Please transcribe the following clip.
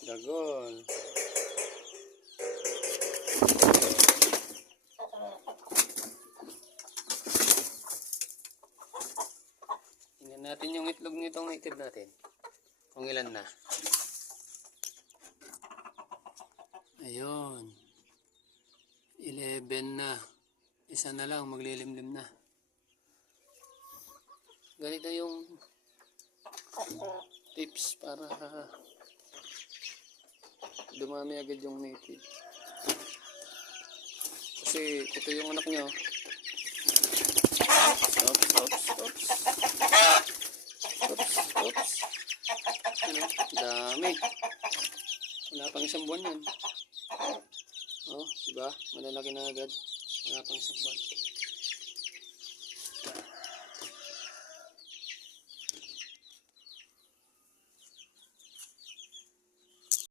Dagol. Tingnan natin yung itlog nitong native natin. Kung ilan na. Ayun. 11 na. Isa na lang, maglilimlim na. Ganito yung tips para dumami agad yung native. Kasi ito yung anak nyo. Oops, oops, oops. Oops, oops. Ano? Dami. Wala pang isang buwan yan. Oh, diba? Malalaki na agad. Wala pang isang buwan.